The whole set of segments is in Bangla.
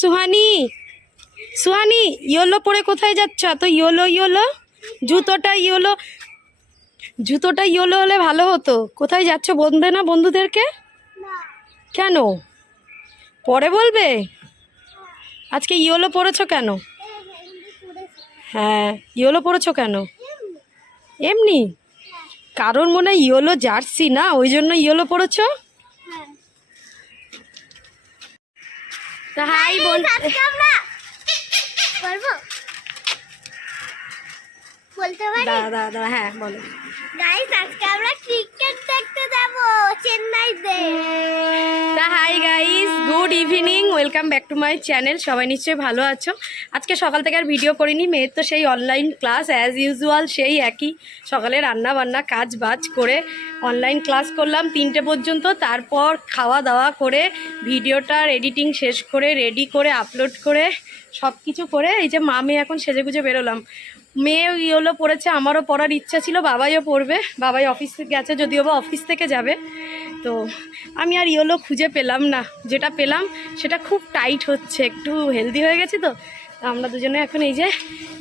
সুহানি সুহানি, ইয়োলো পরে কোথায় যাচ্ছ? তো ইয়োলো ইয়োলো? জুতোটা ইয়োলো জুতোটা ইয়োলো হলে ভালো হতো। কোথায় যাচ্ছ বলবে না বন্ধুদেরকে? কেন? পরে বলবে? আজকে ইয়োলো পরেছো কেন? হ্যাঁ ইয়োলো পরেছো কেন? এমনি? কারোর মনে হয় ইয়োলো জার্সি না? ওই জন্য ইয়োলো পরেছো? তো হাই বোন দাদা দাদা হ্যাঁ বলো। গাইস আজকে আমরা ক্রিকেট দেখতে যাব চেন্নাইতে। Good evening, welcome back to my channel, সবাই নিশ্চয়ই ভালো আছো। আজকে সকাল থেকে আর ভিডিও করিনি, মেয়ের তো সেই অনলাইন ক্লাস অ্যাজ ইউজুয়াল সেই একই। সকালে রান্না বান্না, কাজ বাজ করে অনলাইন ক্লাস করলাম তিনটে পর্যন্ত, তারপর খাওয়া দাওয়া করে ভিডিওটার এডিটিং শেষ করে রেডি করে আপলোড করে সব কিছু করে, এই যে মা মেয়ে এখন সেজে গুজে বেরোলাম। মেয়ে ইয়েলো পড়েছে, আমারও পড়ার ইচ্ছা ছিল, বাবাইও পড়বে। বাবাই অফিস গেছে, যদিও বা অফিস থেকে যাবে। তো আমি আর ইয়েলো খুঁজে পেলাম না। যেটা পেলাম, সেটা খুব টাইট হচ্ছে, একটু হেলদি হয়ে গেছে তো। আমরা দুজনে এখন এই যে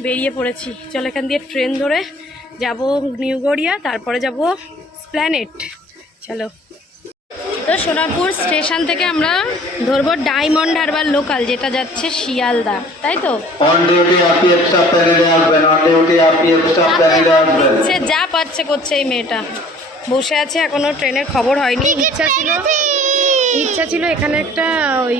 বেরিয়ে পড়েছি। চলো এখান দিয়ে ট্রেন ধরে যাব নিউ গড়িয়া, তারপরে যাব স্প্ল্যানেট চলো। তো সোনারপুর স্টেশন থেকে আমরা ধরবো ডায়মন্ড হারবার লোকাল যেটা যাচ্ছে শিয়ালদা তাই তো? যা পাচ্ছে করছে এই মেয়েটা। বসে আছে এখনও ট্রেনের খবর হয়নি ইচ্ছা ছিল। ইচ্ছা ছিল এখানে একটা ওই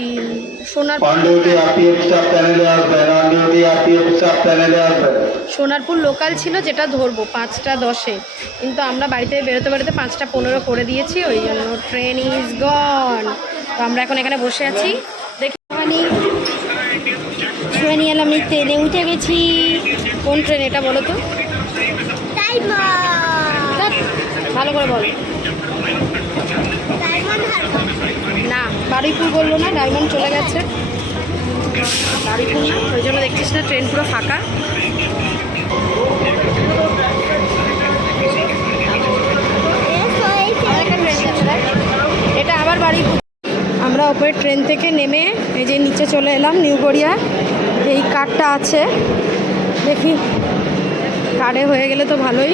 সোনার অন ডিউটি আপনি এক্সট্রা প্যানেলে আসবেন অন ডিউটি আপনি এক্সট্রা প্যানেলে আসবেন সোনারপুর লোকাল ছিল যেটা ধরবো পাঁচটা দশে। কিন্তু আমরা বাড়িতে বেরোতে বেরোতে পাঁচটা পনেরো করে দিয়েছি ওই জন্য ট্রেন ইজ গন তো আমরা এখন এখানে বসে আছি। দেখি শুয়ে নিয়ে এলাম আমি ট্রেনে উঠে গেছি। কোন ট্রেন এটা বলো তো? ভালো করে বলো। না, বারুইপুর বলল না, ডায়মন্ড চলে গেছে। না, ওই জন্য দেখছিস না, ট্রেন পুরো ফাঁকা। এটা আবার বারুইপুর। আমরা ওপরে ট্রেন থেকে নেমে এই যে নিচে চলে এলাম, নিউ গড়িয়া। এই কার্ডটা আছে। দেখি কার্ডে হয়ে গেলে তো ভালোই।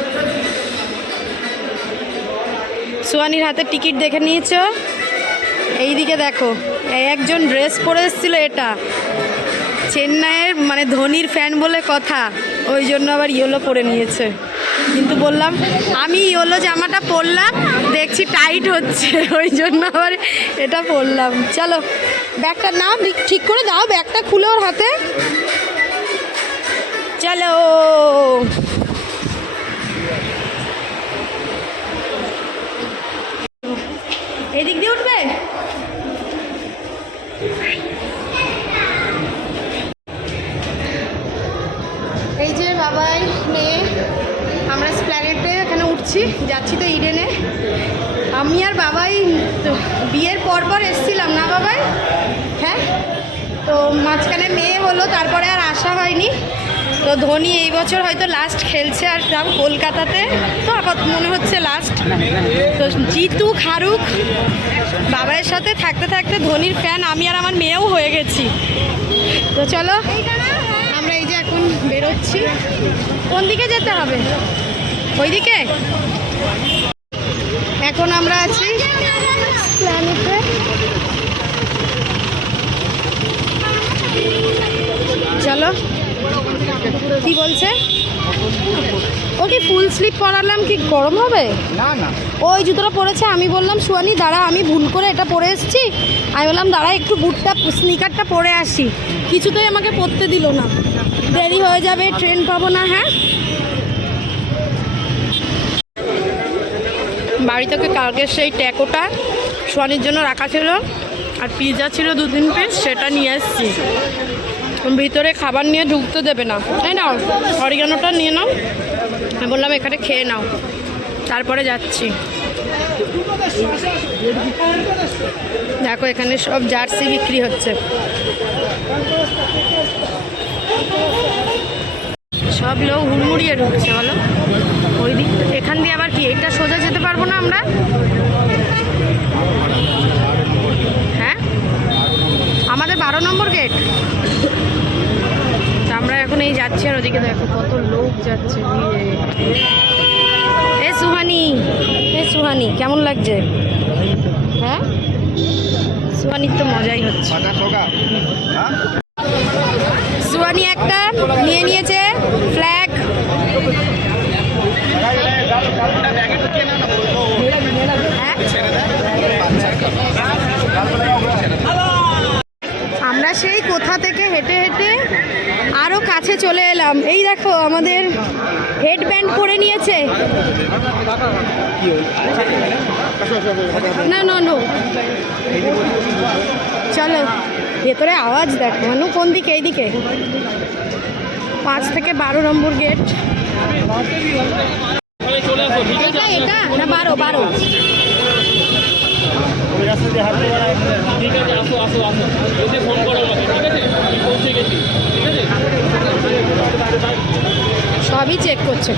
সোয়ানির হাতে টিকিট দেখে নিয়েছো? এইদিকে দেখো একজন ড্রেস পরে এসেছিল এটা। চেন্নাইয়ের মানে ধোনির ফ্যান বলে কথা, ওই জন্য আবার ইয়েলো পরে নিয়েছে। কিন্তু বললাম, আমি ইয়েলো জামাটা পরলাম, দেখছি টাইট হচ্ছে, ওই জন্য আবার এটা পরলাম। চলো, ব্যাগটা নাও ঠিক করে দাও, ব্যাগটা খুলে ওর হাতে। চলো এদিক দিয়ে উঠবে এই যে বাবাই মেয়ে আমরা স্প্ল্যানেটে উঠছি যাচ্ছি তো ইডেনে। আমি আর বাবাই বিয়ের পর পর এসছিলাম না বাবাই? হ্যাঁ? তো মাঝখানে মেয়ে হলো, তারপরে আর আসা হয়নি। তো ধোনি এই বছর হয়তো লাস্ট খেলছে আর তাও কলকাতাতে। তো আপাত মনে হচ্ছে লাস্ট তো জিতু, খারুক বাবার সাথে থাকতে থাকতে ধোনির ফ্যান আমি আর আমার মেয়েও হয়ে গেছি। তো চলো, আমরা এই যে এখন বেরোচ্ছি। কোন দিকে যেতে হবে? ওইদিকে? এখন আমরা আছি প্ল্যানেটে। চলো কি বলছে? ও ও কি ফুল স্লিপ পরালাম কি গরম হবে? না না। ওই জুতোটা পরেছে আমি বললাম সুয়ানি দাঁড়া আমি ভুল করে এটা পরে এসেছি। আমি বললাম দাঁড়া একটু বুটটা স্নিকারটা পরে আসি। কিছুতেই আমাকে পরতে দিল না। দেরি হয়ে যাবে ট্রেন পাবো না হ্যাঁ? বাড়ি থেকে কালকে সেই ট্যাকোটা সোয়ানির জন্য রাখা ছিল আর পিৎজা ছিল দু তিন পিস, সেটা নিয়ে এসেছি। ভিতরে খাবার নিয়ে ঢুকতে দেবে না। তাই না অরিগানোটা নিয়ে নাও। আমি বললাম, এখানে খেয়ে নাও। তারপরে যাচ্ছি। দেখো, এখানে সব জার্সি বিক্রি হচ্ছে। সব লোক হুড়মুড়িয়ে ঢুকছে, বলো। ওই দিক এখান দিয়ে আবার কি? এটা সোজা যেতে পারব না আমরা হ্যাঁ আমাদের বারো নম্বর গেট তা আমরা এখন এই যাচ্ছি আর ওদিকে দেখো কত লোক যাচ্ছে এ সুহানি এ সুহানি কেমন লাগছে হ্যাঁ সুহানির তো মজাই হচ্ছে সুহানি একটা নিয়ে নিয়েছে ফ্ল্যাগ আমরা সেই কোথা থেকে হেঁটে হেঁটে আরও কাছে চলে এলাম। এই দেখো, আমাদের হেডব্যান্ড করে নিয়েছে। না না চলো, ভেতরে আওয়াজ দেখো। মানু, কোন দিকে? এইদিকে। পাঁচ থেকে বারো নম্বর গেট এটা এটা? না, বারো বারো। ঠিক আছে আসো আসো আসো। এসে ফোন করো আমাকে ঠিক আছে? আমি পৌঁছে গেছি ঠিক আছে? সবই চেক করছে।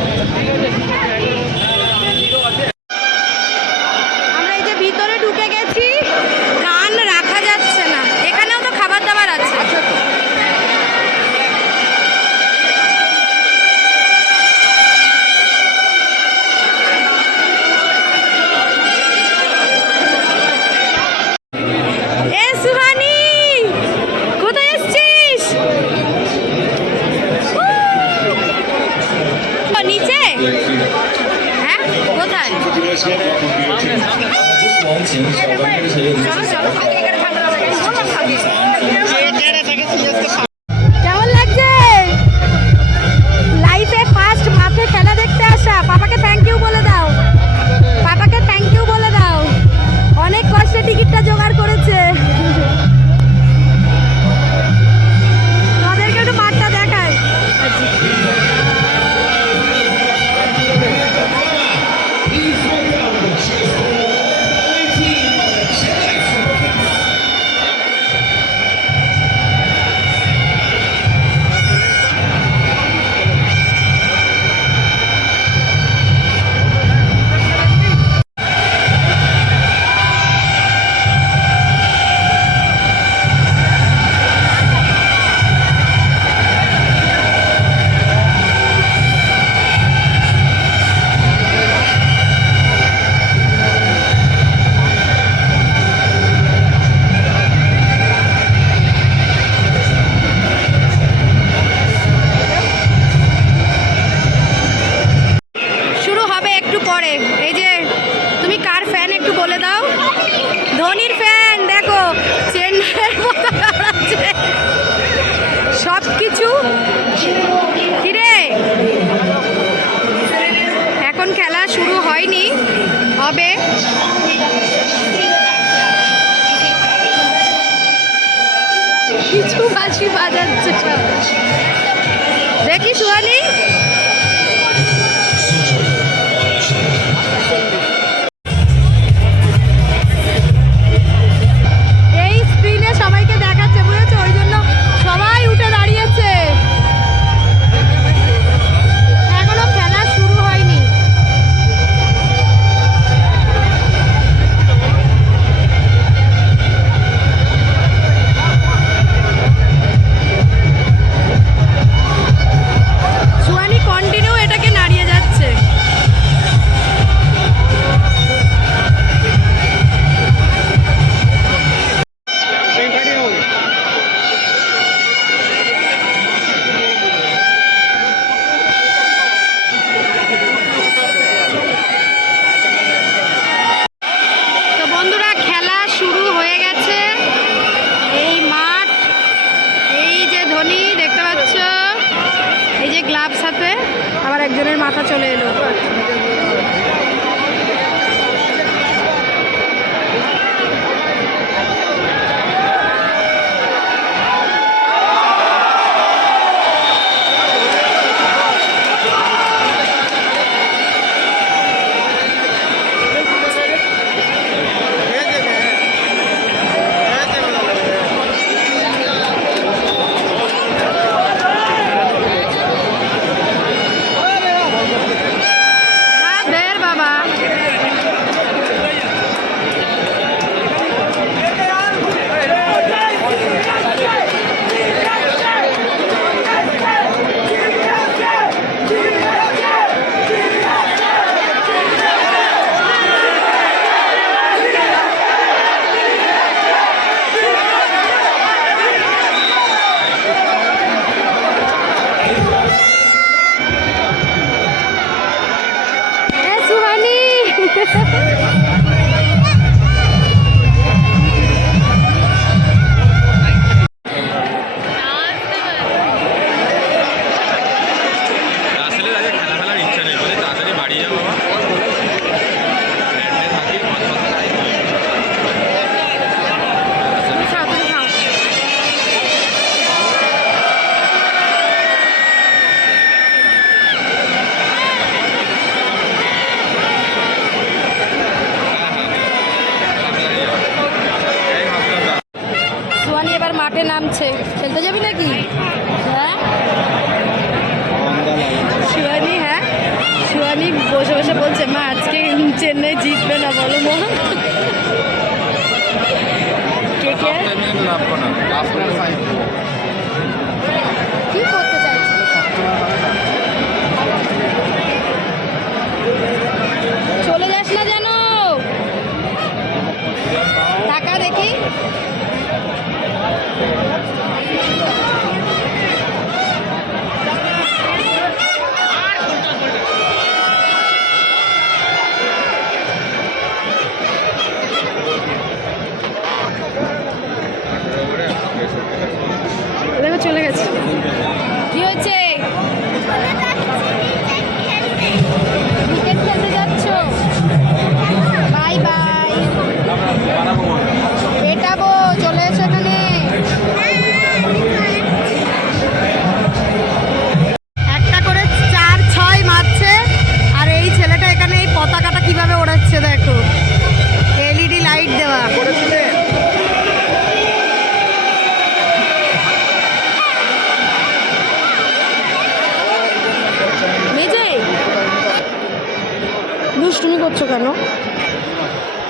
দেখি সুহানি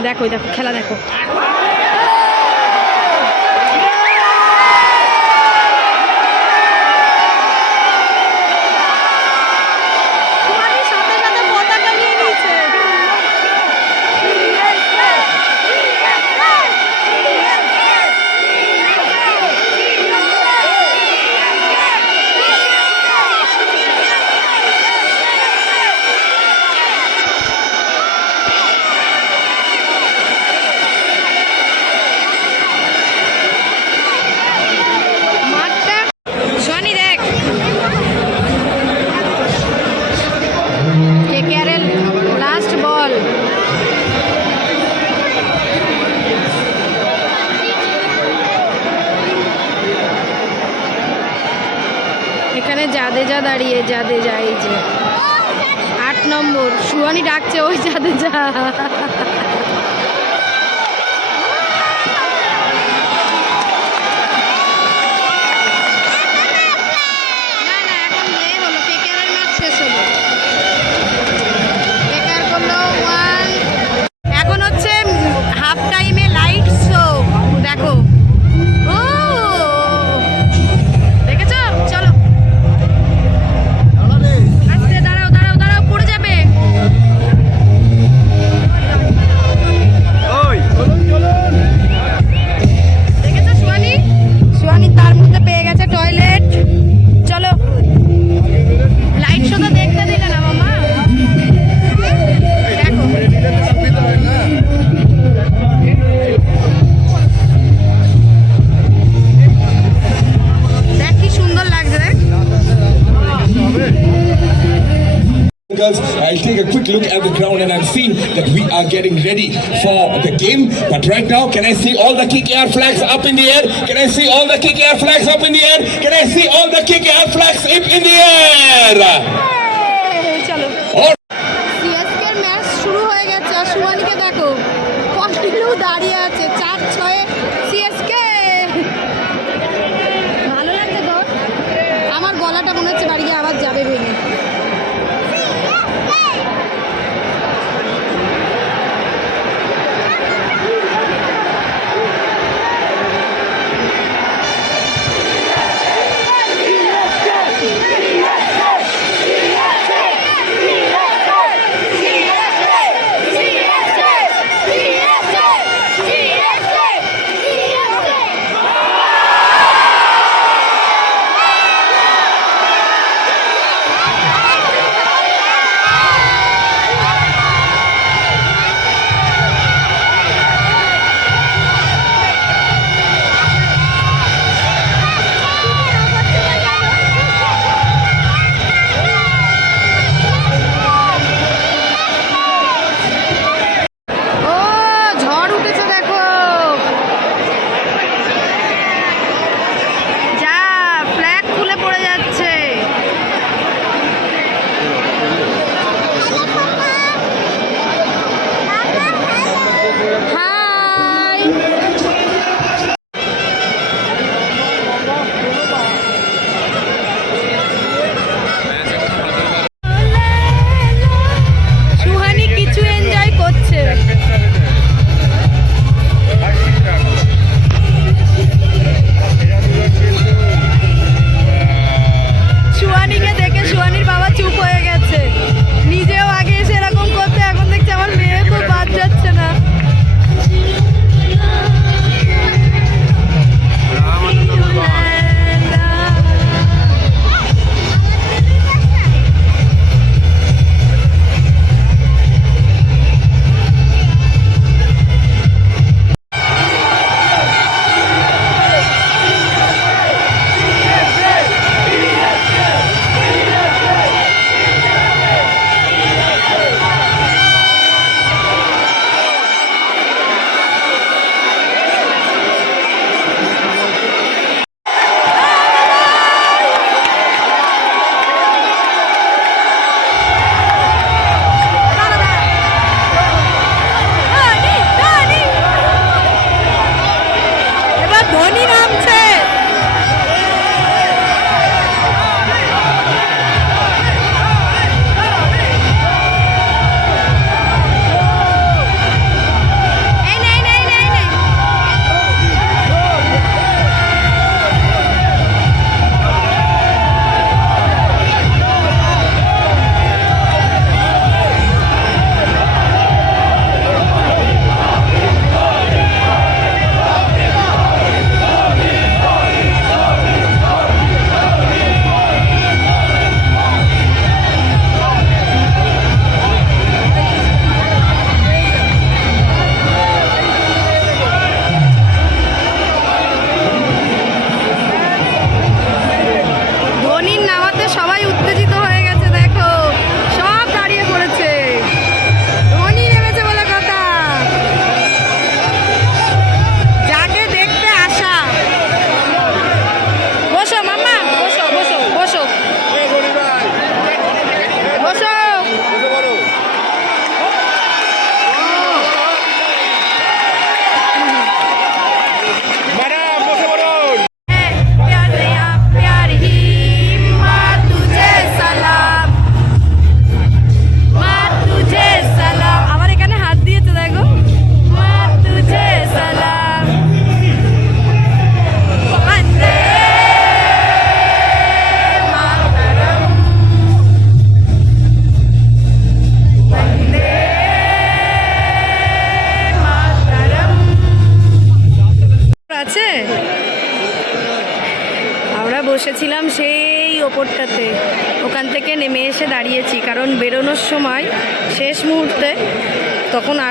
দেখো দেখো খেলা দেখো। যাদে যা এই যে। আট নম্বর সুহানি ডাকছে ওই যাদে যা। Ready for the game. But right now, can I see all the kick air flags up in the air? Can I see all the kick air flags up in the air? Can I see all the kick air flags up in the air?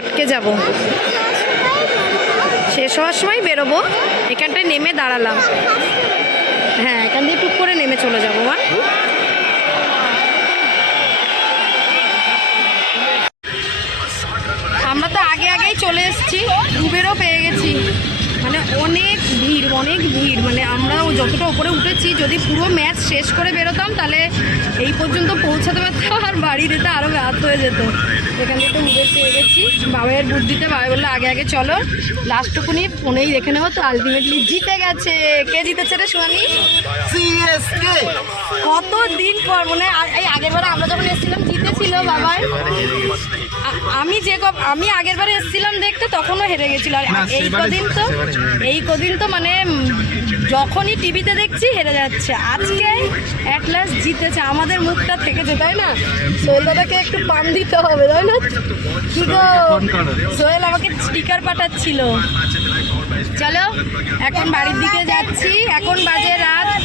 আটকে যাব। শেষ হওয়ার সময় বেরোবো। এখানটায় নেমে দাঁড়ালাম। হ্যাঁ এখান দিয়ে টুক করে নেমে চলে যাব, মা। আমরা তো আগে আগেই চলে এসেছি। ডুবেরও পেয়ে গেছি। মানে অনেক ভিড় অনেক ভিড়। মানে আমরাও যতটা উপরে উঠেছি যদি পুরো ম্যাচ শেষ করে বেরোতাম তাহলে এই পর্যন্ত পৌঁছাতে পারতাম আর বাড়ি দিতে আরও রাত হয়ে যেত। এখান থেকে উঠে পেয়ে গেছি। বাবাইয়ের বুদ্ধিতে বাবা বলল আগে আগে চলো। লাস্টটুকুনি ফোনেই দেখে নেব তো আলটিমেটলি জিতে গেছে। কে জিতেছে রে সোয়ানি কত দিন পর মানে এই আগের বারে আমরা যখন এসেছিলাম জিতেছিল বাবাই। আমি যে আমি আগের বারে এসেছিলাম দেখতে তখনও হেরে গেছিল। আর এই কদিন তো এই কদিন তো মানে যখনই টিভিতে দেখছি হেরে যাচ্ছে। আজকে অ্যাট লাস্ট জিতেছে। আমাদের মুখটা থেকেছে তাই না? সোহেল দাদাকে একটু পান দিতে হবে তাই না? কি গো? সোহেল আমাকে স্টিকার পাঠাচ্ছিল। চলো এখন বাড়ির দিকে যাচ্ছি। এখন বাজে রাত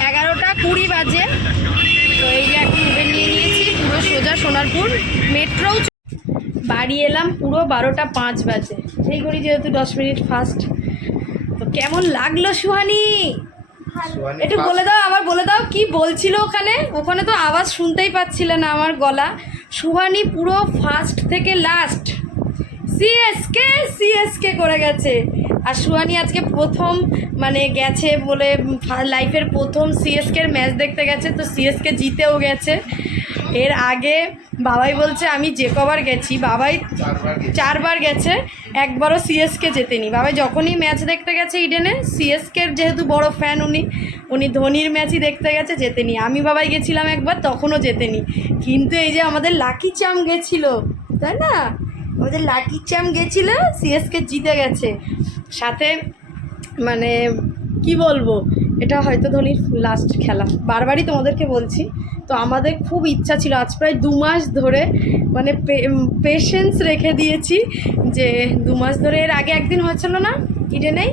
এগারোটা কুড়ি বাজে। তো এই যে এখন উবের নিয়ে নিয়েছি পুরো সোজা সোনারপুর। মেট্রোও চ- বাড়ি এলাম পুরো বারোটা পাঁচ বাজে। সেই করি যেহেতু দশ মিনিট ফার্স্ট তো কেমন লাগল সুহানি? একটু বলে দাও আবার বলে দাও কি বলছিল ওখানে? ওখানে তো আওয়াজ শুনতেই পাচ্ছিলে না আমার গলা। সুহানি পুরো ফার্স্ট থেকে লাস্ট সিএসকে সিএসকে করে গেছে। আর সুহানি আজকে প্রথম মানে গেছে বলে লাইফের প্রথম সিএসকের ম্যাচ দেখতে গেছে তো সিএসকে জিতেও গেছে। এর আগে বাবাই বলছে আমি যে কবার গেছি বাবাই চারবার গেছে। একবারও সিএসকে জেতেনি। বাবাই যখনই ম্যাচ দেখতে গেছে ইডেনে সিএসকের যেহেতু বড় ফ্যান উনি উনি ধোনির ম্যাচই দেখতে গেছে জেতেনি। আমি বাবাই গেছিলাম একবার তখনও জেতেনি। কিন্তু এই যে আমাদের লাকি চাম গেছিল তাই না? আমাদের লাকি চ্যাম গেছিল সিএসকে জিতে গেছে। সাথে মানে কি বলব? এটা হয়তো ধোনির লাস্ট খেলা। বারবারই তোমাদেরকে বলছি তো আমাদের খুব ইচ্ছা ছিল আজ প্রায় দু মাস ধরে মানে পেশেন্স রেখে দিয়েছি যে দু মাস ধরে এর আগে একদিন হয়েছিল না ইডেনেই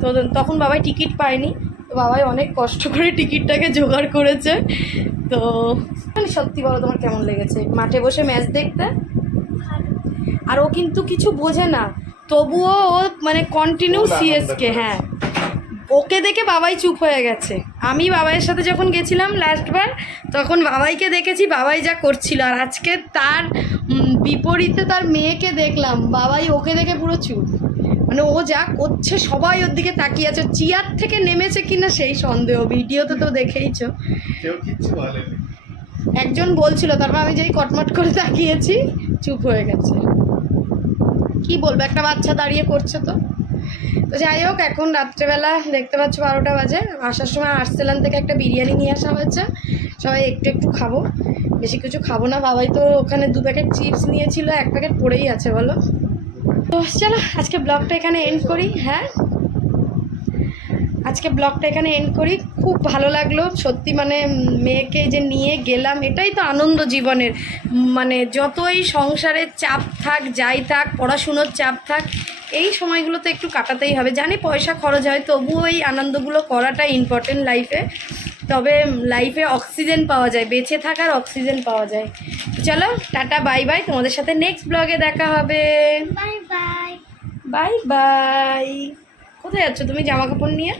তো তখন বাবাই টিকিট পায়নি তো বাবাই অনেক কষ্ট করে টিকিটটাকে জোগাড় করেছে তো মানে সত্যি বলো তোমার কেমন লেগেছে? মাঠে বসে ম্যাচ দেখতে? আর ও কিন্তু কিছু বোঝে না তবুও ও মানে কন্টিনিউ সিএসকে হ্যাঁ। ওকে দেখে বাবাই চুপ হয়ে গেছে। আমি বাবাইয়ের সাথে যখন গেছিলাম লাস্টবার তখন বাবাইকে দেখেছি বাবাই যা করছিল। আর আজকে তার বিপরীতে তার মেয়েকে দেখলাম বাবাই ওকে দেখে পুরো চুপ। মানে ও যা করছে সবাই ওর দিকে তাকিয়ে আছে। চেয়ার থেকে নেমেছে কিনা সেই সন্দেহ ভিডিওতে তো দেখেইছো। একজন বলছিল তারপর আমি যেই কটমট করে তাকিয়েছি চুপ হয়ে গেছে। কি বলব একটা বাচ্চা দাঁড়িয়ে করছে তো। তো যাই হোক, এখন রাত্রেবেলা দেখতে পাচ্ছ বারোটা বাজে। আসার সময় আর্সেলান থেকে একটা বিরিয়ানি নিয়ে আসা হয়েছে। সবাই একটু একটু খাব। বেশি কিছু খাব না। বাবাই তো ওখানে দু প্যাকেট চিপস নিয়েছিল, এক প্যাকেট পড়েই আছে, বলো। তো চলো, আজকে ব্লগটা এখানে এন্ড করি হ্যাঁ? আজকে ব্লগটা এখানে এন্ড করি। খুব ভালো লাগল। সত্যি মানে মেয়েকে যে নিয়ে গেলাম এটাই তো আনন্দ জীবনের। মানে যতই সংসারের চাপ থাক যাই থাক পড়াশুনোর চাপ থাক এই সময়গুলো তো একটু কাটাতেই হবে। জানি পয়সা খরচ হয় তবুও এই আনন্দগুলো করাটা ইম্পর্টেন্ট লাইফে তবে লাইফে অক্সিজেন পাওয়া যায় বেঁচে থাকার অক্সিজেন পাওয়া যায়। চলো টাটা বাই বাই তোমাদের সাথে নেক্সট ব্লগে দেখা হবে। বাই বাই বাই বাই কোথায় যাচ্ছ? তুমি জামা কাপড় নিয়ে?